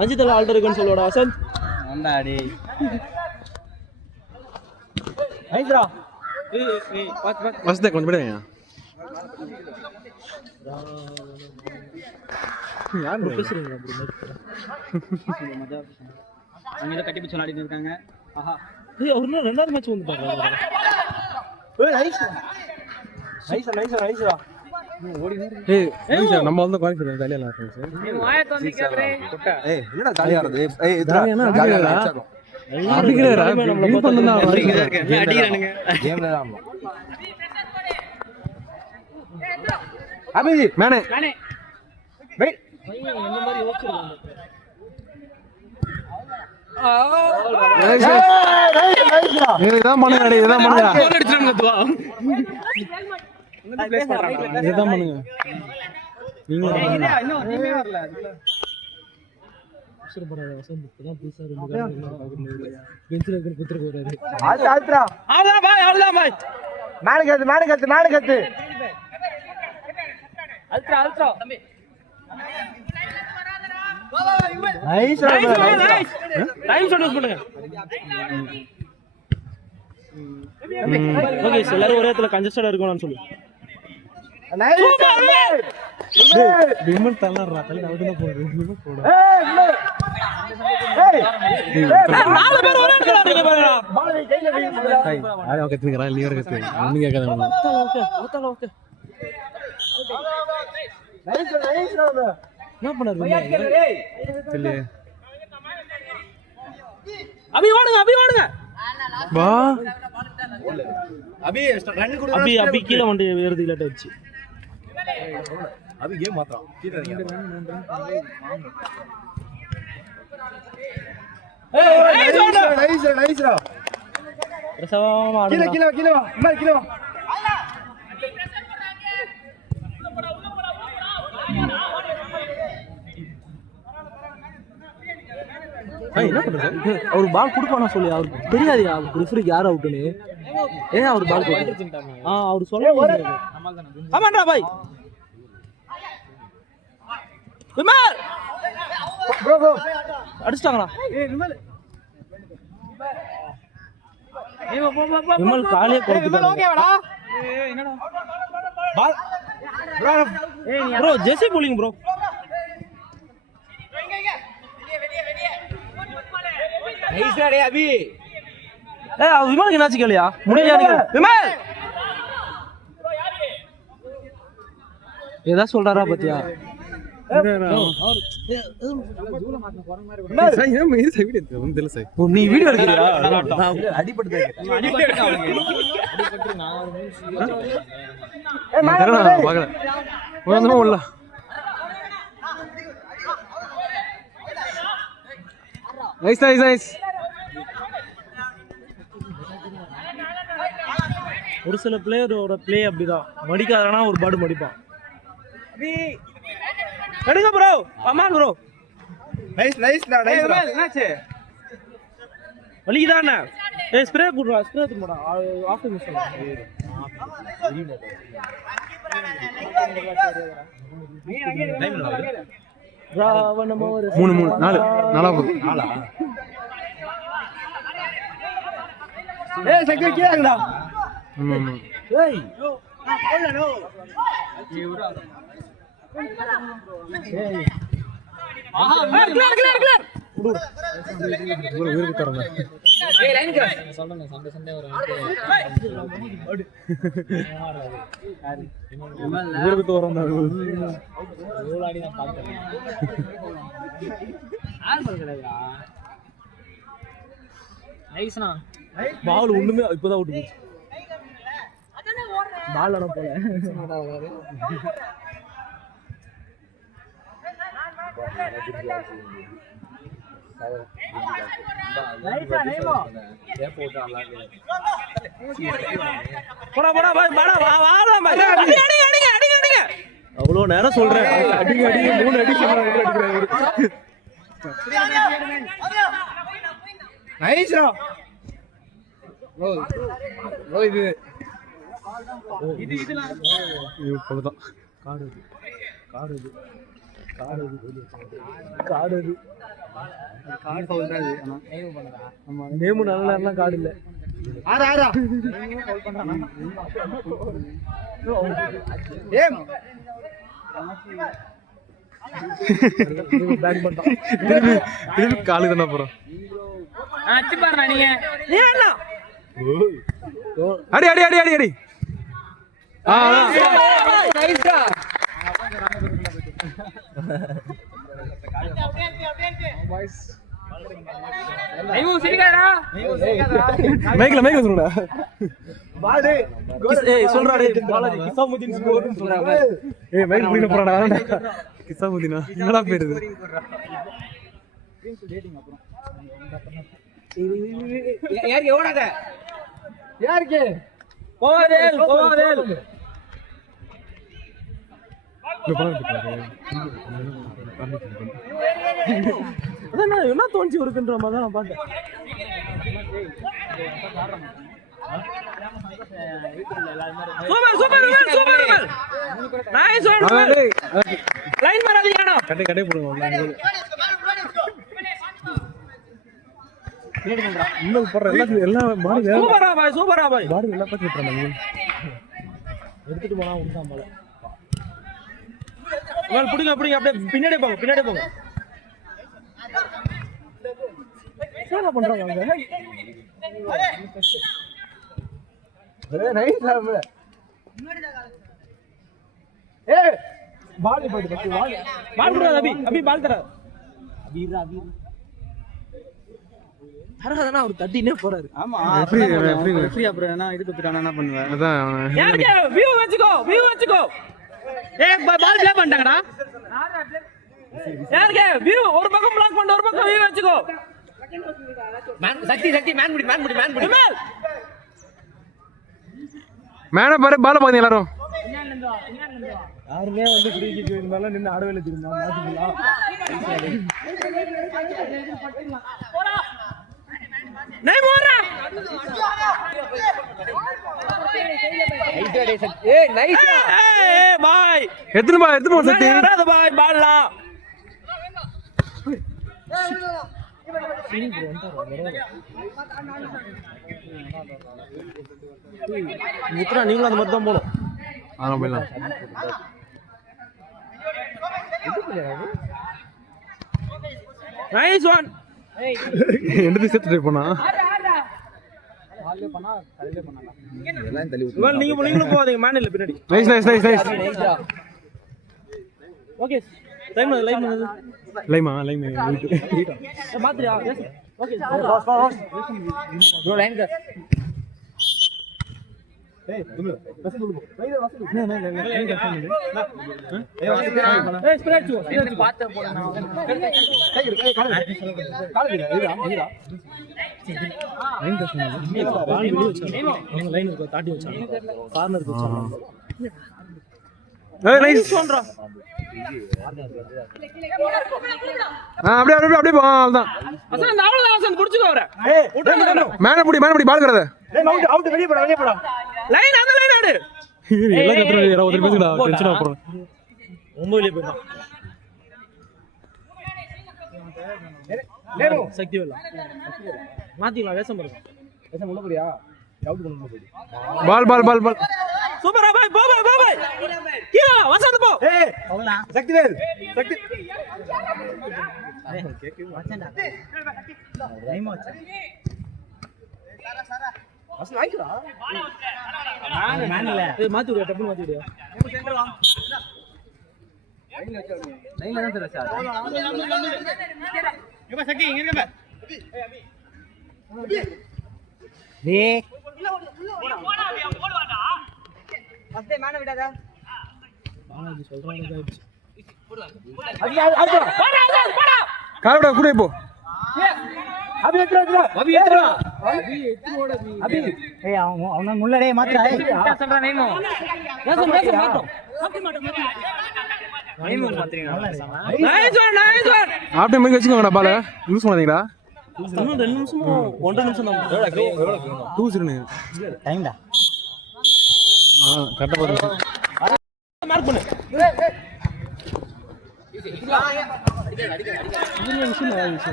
அஞ்சு தலை ஆல்டர் இருக்குன்னு சொல்லுவாடா வசந்த். வந்தாடி ஐஸ்ரா வசந்த் கொஞ்சம் விடுங்க. யார் பேசுறீங்க? அங்கே கட்டி பிடிச்சி விளையாடிட்டு இருக்காங்க. ஆஹா அவரு ரெண்டாவது மேட்ச் வந்துட்டாங்க. நம்ம வந்து குவாலிஃபை ஜாலியா இதுதான் பண்ணுங்க. இதுதான் பண்ணுங்க. நீங்க எல்லாரும் ஒரே இடத்துல கன்ஜஸ்டடா இருக்கணும்னு சொல்லு. அபி கீழே வந்து வேறது இல்லாட்ட வச்சு அது கேம் மாத்திரம் அவரு பால் கொடுப்பானா சொல்லி அவருக்கு தெரியாது. அவருக்கு ரிஃபரிக்கு யார் அவுட்டுன்னு. ஏன் அவர் பால் அவர் சொல்ல ஆமாண்டா பாய். விமல் அடிச்சிட்டாங்களா? விமல் காலையே கொடுத்துட்டாங்க. Bro Jessie bowling bro. விமலுக்கு என்னாச்சு கேளியா? முடியல விமல் ஏதா சொல்றாரா பத்தியா? நீ வீடியோ எடுக்கிறியா? ஒரு சில பிளேயரோட பிளே அப்படிதான். மடிக்காதனா ஒரு பாடு மடிப்பான். எடுங்க ப்ரோ. அம்மா ப்ரோ என்னாச்சு? வலிக்குதானே? ஸ்ப்ரே குடுறா. ஸ்ப்ரே குடுறா. ஆஃப் மிஸ் பண்ணு. 3 4 4 ஏய் சக்கி கேக்குடா. ஏய் போடலோ. ஆஹா கிளியர். ஊருக்கு தரங்க. ஏய் லைன் கிராஸ் சொல்றேன். சண்டே வர ஊருக்கு தரங்க. ஓலாடி நான் பார்த்தேன். ஆல்பல் கிடையாதுடா. நைஸ்னா. பால் ஒண்ணுமே இப்போதான் அவுட் போச்சு. பால் அட போல. லைட்டா நேமோ. ஏர்போர்ட் அல்லாங்க. போடா வாடா பாய். அடிங்க. அவ்வளவு நேரம் சொல்றேன். அடிங்க 3 அடி சொன்னாங்க. நைஸ்ரா. இது இப்போதான் காடு இது காடு இது காடு சொல்றாரு ஆனா ஆமா நேம் நல்லா காடு இல்ல ஆறா ஏம் பேக் பண்ணோம் திருப்பி காலு தான போறோம் அச்சு பாருடா நீங்க ஏன்னா அடி அடி அடி அடி அடி நைஸ்டா ஐயோ சிரிக்காதடா மைக்ல சொல்லுடா ஏய் சொல்றா டேய் பாலாஜி கிசாமுதீன் ஸ்கோர்னு சொல்றாங்க. ஏய் மைக் புடிங்க போறடா கிசாமுதீனா என்னடா பேரு இது யாருக்கு ஓடாத யாருக்கு போவாதேல் இந்த படம் எடுத்துறாரு அதான் என்ன தோஞ்சி இருக்குன்ற மாதிரி தான் நான் பார்த்தேன். சூப்பர் நைஸ் ஒன் லைன் மாறாதீங்கடா கடை போடுங்க இன்னும் போற எல்லாம் மாறி சூப்பரா பாய் மாறி எல்லாம் பத்தி விட்டுறாங்க எடுத்துட்டு போனா உண்டாம் போல. இவன் புடிங்க அப்படியே பின்னாடி போங்க என்ன பண்றாங்க அவங்க? நைஸ் லாப் ஏய் பால் போடு பால் குடுடா அபி பால் தர அபீரா தரதானா அவர் தட்டினே போறாரு. ஆமா ரெஃப்ரி அப்புறம் என்ன இது குத்துறானா என்ன பண்ணுவ? அதான் யாருக்கு வியூ வெச்சுக்கோ ஏய் பால் ப்ளே பண்ணிட்டாங்கடா. யாருக்கு வியூ ஒரு பக்கம் பிளாக் பண்ண ஒரு பக்கம் வியூ வெச்சுக்கோ. சக்தி மேன் முடி மேன பாரு பால பாத்தீங்க எல்லாரும் யாருமே வந்து ஃப்ரீ கிக் இருந்தால நின்னு ஆடவேல திரும்ப மாத்திங்களா? நை போறா ஏய் நைஸ்டா ஏய் பாய் எத்தனை போ சக்தி வராத பாய் பால்ல முத்ரா நீங்களும் அந்த மாதிரி தான் போகணும். ஆமா போயிடலாம் நைஸ் ஒன் எடுத்து சேர்த்து ட்ரை பண்ணா நீங்களும் போகாதீங்க மேன் இல்ல பின்னாடி. நைஸ் ஓகே லைன் லைமா மாத்திரியா ஓகே ப்ரோ லைன் கட் ஏய் ஸ்ப்ரெட் பாத்து போடணும் லைன் இருக்கு தாட்டி வச்சாங்க கார்னருக்கு வச்சாங்க. ஏய் நைஸ் சொல்றா அப்படியே போ அவ்வளவுதான் அசன் அவ்வளவுதான் அசன் புடிச்சுக்கோ அவரை. மேன புடி பால் கறத அவுட் வெளிய போடா லைன் அந்த லைன் ஆடு எல்லாம் கத்துறாங்க யாரோ ஒருத்தர் பேசுடா டென்ஷன் ஆகுறோம் ரொம்ப வெளிய போயிட்டான் சக்தி வேல மாத்திக்கலாம் வேஷம் உள்ள போறியா அவுட் பண்ணு பால் சூப்பரா பாய் பாய் கீழ வசந்த போ ஏய் அவ்வளவுதான் சக்திவேல் வச்சண்டா டைம் ஆச்சு அசல் ஆயிடுடா மேன் இல்ல ஏய் மாத்தி விடு டப்பு மாத்தி விடு லைன்ல தான் தர சார் இங்க சக்தி இங்க இருங்க டேய் அஸ்தே மேன விடாதா பாலாஜி சொல்றாங்க போடா காரடா கூட போ அபி ஏத்துறா அபி ஏய் அவன முள்ளடே மாத்திரா ஏய் சொல்ற நேமோ வேஷம் மாட்டோம் நேமோ மாத்திரீங்க நைஸ் ஒன் ஆப்டே மைக் வெச்சுக்கோங்கடா பால யூஸ் பண்ணாதீங்கடா இன்னும் 2 நிமிஷம் 1.5 நிமிஷம் தான் எவ்வளவு தூசுறனே டைம்டா கரெக்ட்டா பாத்து மார்க் பண்ணு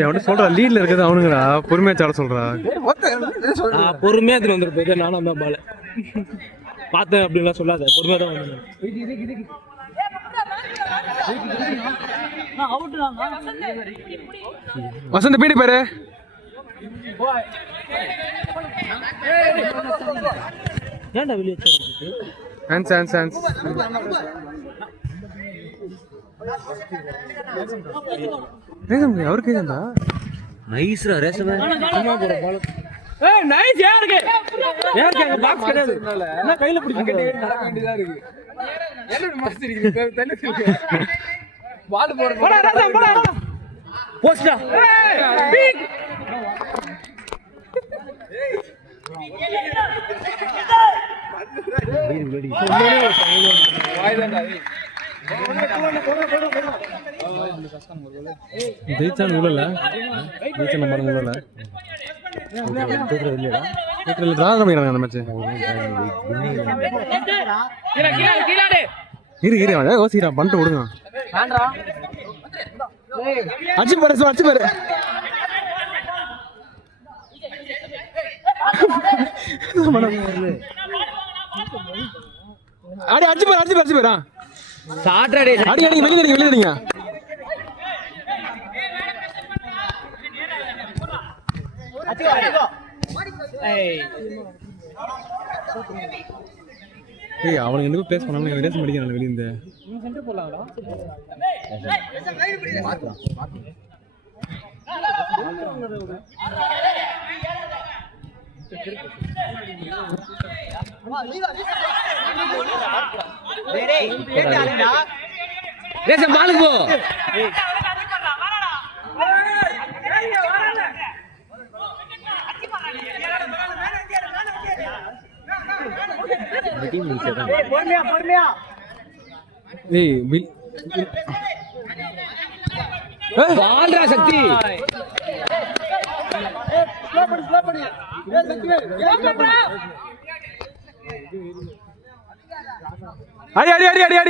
அவன் சொல்றா லீட்ல இருக்குது அவனுங்கடா பொறுமையா சாட சொல்றா பொறுமையா எடுத்துட்டு வந்துருப்பேன் நானும் தான் பால பார்த்தேன் அப்படின்லாம் சொல்லாத பொறுமையா தான் வந்து வசந்த் பீடி பாரு ஏன்டா வெளியே வச்சிருக்கு ஹான்ஸ் அவருக்கு ஏன்டா நைஸ்ரா ரேசமே சும்மா போற பால் ஏய் நைஸ் யாருக்கு அங்க பாக்ஸ் கிடையாது என்ன கையில பிடிச்சிட்டு நடக்க வேண்டியதா இருக்கு என்ன மஸ்தி இருக்கு தண்ணி பால் போற போஸ்டா பிக் ஜெயிச்சான் உள்ளல ஜெயிச்சான் நம்ம உள்ளல அந்த மேட்ச் இரு அவன் யோசிக்கிறான் பண்ணிட்டு விடுங்க அடிச்சு பாரு அடிச்சு பாரு சாட்டர்டே அடி வெளியடிங்க ஏய் அவனுக்கு என்ன பேஸ் பண்ணானே ரேஸ் முடிக்கறானே வெளிய இந்த சென்டர் போலாம்டா ரேஸ் பாலுக்கு போ ஏய் பால்ரா சக்தி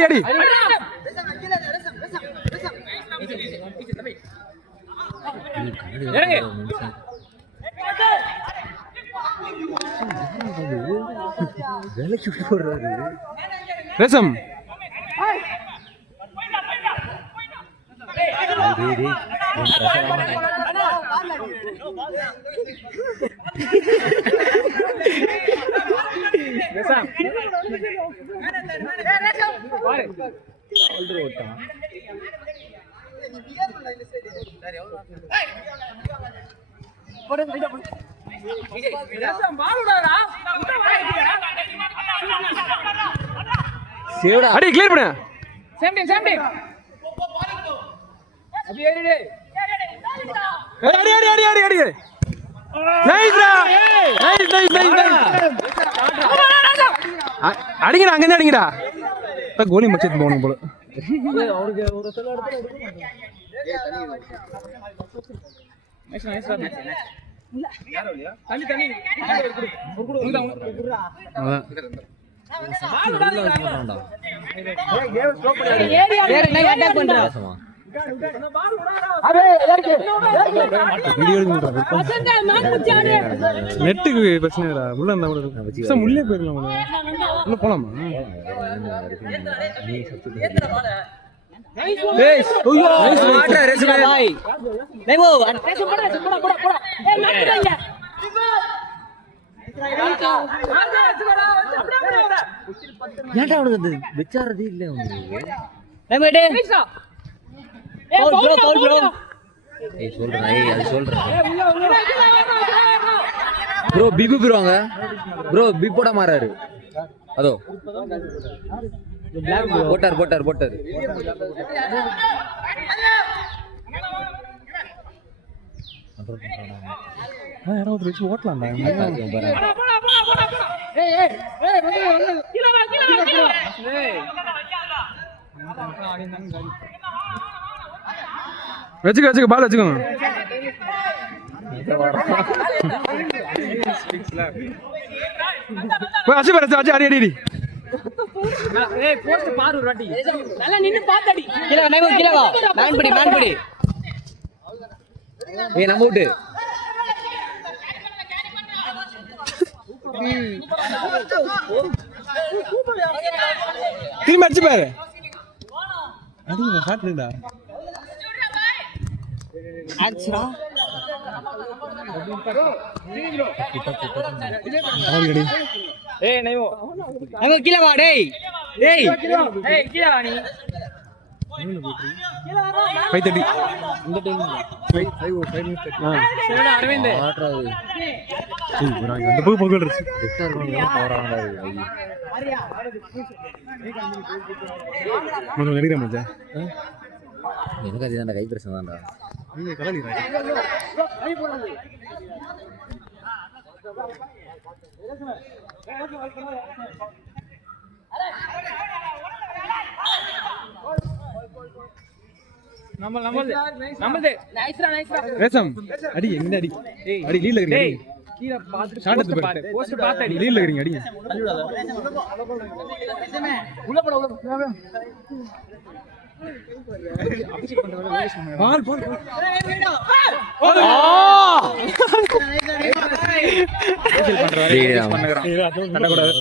அடி ரேசம் அடி கிளியர் பண்ணு சேம் டீம் அபி அடி நைஸ்ரா நைஸ் அடிங்கடா அங்க அடிங்கடா கோலி மச்சத்து போகணும் போல அவருக்கு ஒரு சில இடத்துல நெட்டுக்கு பிரச்சனை உள்ள இருந்தா உள்ளே போயிடலாம் உள்ள போலாமா ஏன்டா அவனுக்கு விச்சாரதே இல்லை ப்ரோ பிபு ப்ரோங்க ப்ரோ பிப் போட மாறாரு அதோ போட்டார் யாராவது வச்சு ஓட்டலாம்டா வச்சுக்க பால் வச்சுக்கோங்க அடி ஏய் போஸ்ட் பாரு ஒரு வாட்டி நல்லா நின்னு பாத்தடி கீழ நைவோ கீழ வா மேன் படி ஏய் நம்ம விட்டு திரும்ப அடிச்சு பாரு அடிங்க காட்டுடா ஆச்சா ஏய் நைவோ அங்க கீழ வா டேய் டேய் ஏய் கீழ வா நீ 5:30 இந்த டைம் 5 minutes சரிடா அரவிந்த் மாட்றாது அந்த பூ பகல்றச்சு லெஃப்ட் இருக்கவங்க போறாங்க மொதல்ல நடிக்கிற மச்சான் எனக்கு அதுதான் கை பிரச்சனை தான்டா நீங்க கலலிரா நம்மளது நைஸ்ரா ரேசம் அடி எங்க அடி அடி லீல்ல இருக்கீங்க டேய் கீழ பாத்து ஷாட் எடுத்து பாரு போஸ்ட் பாத்து அடி லீல்ல இருக்கீங்க அடிங்க உள்ள போடா பால் பால் டேய் பண்ணக்கூடாது